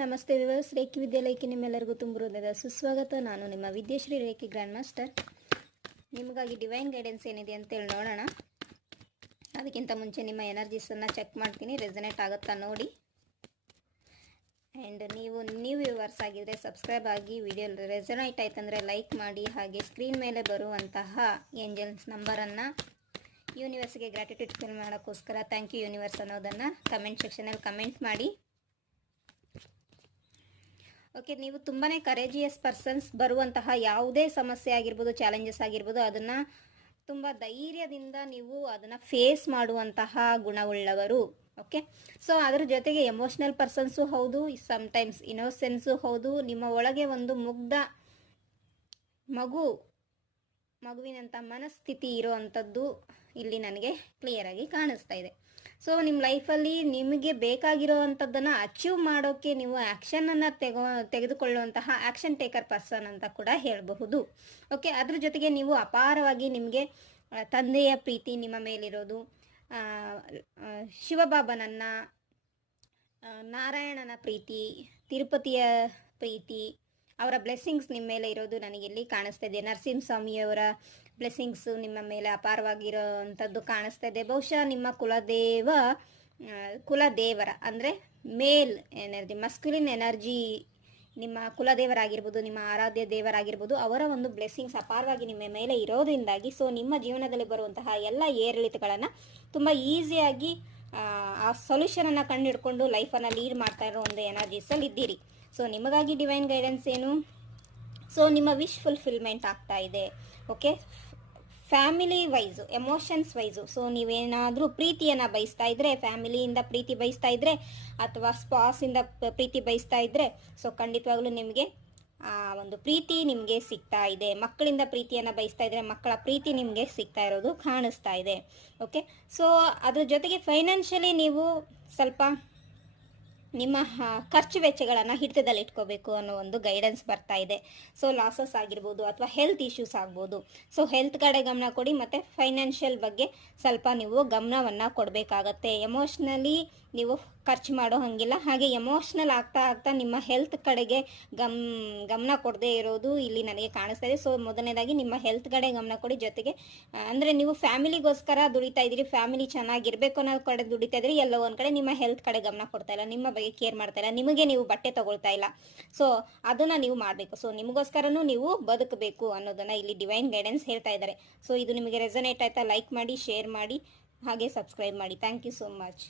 ನಮಸ್ತೆ viewers, reiki ವಿದ್ಯಾಲಯಕ್ಕೆ ನಿಮ್ಮೆಲ್ಲರಿಗೂ ತುಂಬ ಹೃದಯದ ಸುಸ್ವಾಗತ. ನಾನು ನಿಮ್ಮ ವಿದ್ಯಾಶ್ರೀ ರೇಖಿ ಗ್ರ್ಯಾಂಡ್ ಮಾಸ್ಟರ್. ನಿಮಗಾಗಿ ಡಿವೈನ್ ಗೈಡೆನ್ಸ್ ಏನಿದೆ ಅಂತೇಳಿ ನೋಡೋಣ. ಅದಕ್ಕಿಂತ ಮುಂಚೆ ನಿಮ್ಮ ಎನರ್ಜೀಸನ್ನು ಚೆಕ್ ಮಾಡ್ತೀನಿ, ರೆಸನೇಟ್ ಆಗುತ್ತಾ ನೋಡಿ. ಆ್ಯಂಡ್ ನೀವು ವ್ಯೂವರ್ಸ್ ಆಗಿದ್ದರೆ ಸಬ್ಸ್ಕ್ರೈಬ್ ಆಗಿ, ವಿಡಿಯೋ ರೆಸನೇಟ್ ಆಯ್ತಂದರೆ ಲೈಕ್ ಮಾಡಿ. ಹಾಗೆ ಸ್ಕ್ರೀನ್ ಮೇಲೆ ಬರುವಂತಹ ಏಂಜಲ್ಸ್ ನಂಬರನ್ನು ಯೂನಿವರ್ಸ್ಗೆ ಗ್ರ್ಯಾಟಿಟ್ಯೂಡ್ ಫೀಲ್ ಮಾಡೋಕ್ಕೋಸ್ಕರ ಥ್ಯಾಂಕ್ ಯು ಯೂನಿವರ್ಸ್ ಅನ್ನೋದನ್ನು ಕಮೆಂಟ್ ಸೆಕ್ಷನಲ್ಲಿ ಕಮೆಂಟ್ ಮಾಡಿ. ಓಕೆ, ನೀವು ತುಂಬಾ ಕರೇಜಿಯಸ್ ಪರ್ಸನ್ಸ್. ಬರುವಂತಹ ಯಾವುದೇ ಸಮಸ್ಯೆ ಆಗಿರ್ಬೋದು, ಚಾಲೆಂಜಸ್ ಆಗಿರ್ಬೋದು, ಅದನ್ನು ತುಂಬ ಧೈರ್ಯದಿಂದ ನೀವು ಅದನ್ನು ಫೇಸ್ ಮಾಡುವಂತಹ ಗುಣವುಳ್ಳವರು. ಓಕೆ, ಸೊ ಅದ್ರ ಜೊತೆಗೆ ಎಮೋಷ್ನಲ್ ಪರ್ಸನ್ಸು ಹೌದು, ಸಮ್ಟೈಮ್ಸ್ ಇನ್ನೋಸೆನ್ಸು ಹೌದು. ನಿಮ್ಮ ಒಳಗೆ ಒಂದು ಮುಗ್ಧ ಮಗುವಿನಂಥ ಮನಸ್ಥಿತಿ ಇರೋ ಅಂಥದ್ದು ಇಲ್ಲಿ ನನಗೆ ಕ್ಲಿಯರಾಗಿ ಕಾಣಿಸ್ತಾ ಇದೆ. ಸೊ ನಿಮ್ಮ ಲೈಫಲ್ಲಿ ನಿಮಗೆ ಬೇಕಾಗಿರೋ ಅಂಥದ್ದನ್ನು ಅಚೀವ್ ಮಾಡೋಕ್ಕೆ ನೀವು ಆ್ಯಕ್ಷನನ್ನು ತೆಗೆದುಕೊಳ್ಳುವಂತಹ ಆ್ಯಕ್ಷನ್ ಟೇಕರ್ ಪರ್ಸನ್ ಅಂತ ಕೂಡ ಹೇಳಬಹುದು. ಓಕೆ, ಅದ್ರ ಜೊತೆಗೆ ನೀವು ಅಪಾರವಾಗಿ ನಿಮಗೆ ತಂದೆಯ ಪ್ರೀತಿ ನಿಮ್ಮ ಮೇಲಿರೋದು, ಶಿವಬಾಬನನ್ನು, ನಾರಾಯಣನ ಪ್ರೀತಿ, ತಿರುಪತಿಯ ಪ್ರೀತಿ, ಅವರ ಬ್ಲೆಸ್ಸಿಂಗ್ಸ್ ನಿಮ್ಮ ಮೇಲೆ ಇರೋದು ನನಗೆ ಇಲ್ಲಿ ಕಾಣಿಸ್ತಾ ಇದೆ. ನರಸಿಂಹಸ್ವಾಮಿಯವರ ಬ್ಲೆಸ್ಸಿಂಗ್ಸು ನಿಮ್ಮ ಮೇಲೆ ಅಪಾರವಾಗಿರೋ ಅಂಥದ್ದು ಕಾಣಿಸ್ತಾ ಇದೆ. ಬಹುಶಃ ನಿಮ್ಮ ಕುಲದೇವರ ಅಂದರೆ ಮೇಲ್ ಎನರ್ಜಿ, ಮಸ್ಕ್ಯುಲಿನ್ ಎನರ್ಜಿ, ನಿಮ್ಮ ಕುಲದೇವರಾಗಿರ್ಬೋದು, ನಿಮ್ಮ ಆರಾಧ್ಯ ದೇವರಾಗಿರ್ಬೋದು, ಅವರ ಒಂದು ಬ್ಲೆಸ್ಸಿಂಗ್ಸ್ ಅಪಾರವಾಗಿ ನಿಮ್ಮ ಮೇಲೆ ಇರೋದ್ರಿಂದಾಗಿ ಸೊ ನಿಮ್ಮ ಜೀವನದಲ್ಲಿ ಬರುವಂತಹ ಎಲ್ಲ ಏರಿಳಿತಗಳನ್ನು ತುಂಬ ಈಸಿಯಾಗಿ ಆ ಸೊಲ್ಯೂಷನನ್ನು ಕಂಡುಹಿಡ್ಕೊಂಡು ಲೈಫನ್ನು ಲೀಡ್ ಮಾಡ್ತಾ ಇರೋ ಒಂದು ಎನರ್ಜೀಸಲ್ಲಿ ಇದ್ದೀರಿ. ಸೊ ನಿಮಗಾಗಿ ಡಿವೈನ್ ಗೈಡೆನ್ಸ್ ಏನು? ಸೊ ನಿಮ್ಮ ವಿಶ್ ಫುಲ್ಫಿಲ್ಮೆಂಟ್ ಆಗ್ತಾ ಇದೆ. Okay, family wise, emotions wise. So ನೀವೇನಾದರೂ ಪ್ರೀತಿಯನ್ನು ಬಯಸ್ತಾ ಇದ್ದರೆ, ಫ್ಯಾಮಿಲಿಯಿಂದ ಪ್ರೀತಿ ಬಯಸ್ತಾ ಇದ್ದರೆ, ಅಥವಾ ಸ್ಪಾಸಿಂದ ಪ್ರೀತಿ ಬಯಸ್ತಾ ಇದ್ದರೆ, ಸೊ ಖಂಡಿತವಾಗ್ಲೂ ನಿಮಗೆ ಆ ಒಂದು ಪ್ರೀತಿ ನಿಮಗೆ ಸಿಗ್ತಾ ಇದೆ. ಮಕ್ಕಳಿಂದ ಪ್ರೀತಿಯನ್ನು ಬಯಸ್ತಾ ಇದ್ದರೆ, ಮಕ್ಕಳ ಪ್ರೀತಿ ನಿಮಗೆ ಸಿಗ್ತಾ ಇರೋದು ಕಾಣಿಸ್ತಾ ಇದೆ. ಓಕೆ, ಸೊ ಅದ್ರ ಜೊತೆಗೆ ಫೈನಾನ್ಷಿಯಲಿ ನೀವು ಸ್ವಲ್ಪ ನಿಮ್ಮ ಖರ್ಚು ವೆಚ್ಚಗಳನ್ನು ಹಿಡಿತದಲ್ಲಿ ಇಟ್ಕೋಬೇಕು ಅನ್ನೋ ಒಂದು ಗೈಡೆನ್ಸ್ ಬರ್ತಾ ಇದೆ. ಸೊ ಲಾಸಸ್ ಆಗಿರ್ಬೋದು ಅಥವಾ ಹೆಲ್ತ್ ಇಶ್ಯೂಸ್ ಆಗ್ಬೋದು. ಸೊ ಹೆಲ್ತ್ ಕಡೆ ಗಮನ ಕೊಡಿ, ಮತ್ತು ಫೈನಾನ್ಷಿಯಲ್ ಬಗ್ಗೆ ಸ್ವಲ್ಪ ನೀವು ಗಮನವನ್ನು ಕೊಡಬೇಕಾಗತ್ತೆ. ಎಮೋಷ್ನಲಿ ನೀವು ಖರ್ಚು ಮಾಡೋ ಹಾಗಿಲ್ಲ. ಹಾಗೆ ಎಮೋಷ್ನಲ್ ಆಗ್ತಾ ನಿಮ್ಮ ಹೆಲ್ತ್ ಕಡೆಗೆ ಗಮನ ಕೊಡದೇ ಇರೋದು ಇಲ್ಲಿ ನನಗೆ ಕಾಣಿಸ್ತಾ ಇದೆ. ಸೊ ಮೊದಲನೇದಾಗಿ ನಿಮ್ಮ ಹೆಲ್ತ್ ಕಡೆ ಗಮನ ಕೊಡಿ. ಜೊತೆಗೆ ಅಂದರೆ ನೀವು ಫ್ಯಾಮಿಲಿಗೋಸ್ಕರ ದುಡಿತಾ ಇದ್ದೀರಿ, ಫ್ಯಾಮಿಲಿ ಚೆನ್ನಾಗಿರ್ಬೇಕು ಅನ್ನೋ ಕಡೆ ದುಡಿತಾ ಇದ್ರಿ, ಎಲ್ಲೋ ಒಂದು ಕಡೆ ನಿಮ್ಮ ಹೆಲ್ತ್ ಕಡೆ ಗಮನ ಕೊಡ್ತಾ ಇಲ್ಲ, ನಿಮ್ಮ ಬಗ್ಗೆ ಕೇರ್ ಮಾಡ್ತಾ ಇಲ್ಲ, ನಿಮಗೆ ನೀವು ಬಟ್ಟೆ ತಗೊಳ್ತಾ ಇಲ್ಲ. ಸೊ ಅದನ್ನು ನೀವು ಮಾಡಬೇಕು. ಸೊ ನಿಮಗೋಸ್ಕರನೂ ನೀವು ಬದುಕಬೇಕು ಅನ್ನೋದನ್ನು ಇಲ್ಲಿ ಡಿವೈನ್ ಗೈಡೆನ್ಸ್ ಹೇಳ್ತಾ ಇದ್ದಾರೆ. ಸೊ ಇದು ನಿಮಗೆ ರೆಸನೇಟ್ ಆಯ್ತಾ? ಲೈಕ್ ಮಾಡಿ, ಶೇರ್ ಮಾಡಿ, ಹಾಗೆ ಸಬ್ಸ್ಕ್ರೈಬ್ ಮಾಡಿ. Thank you so much.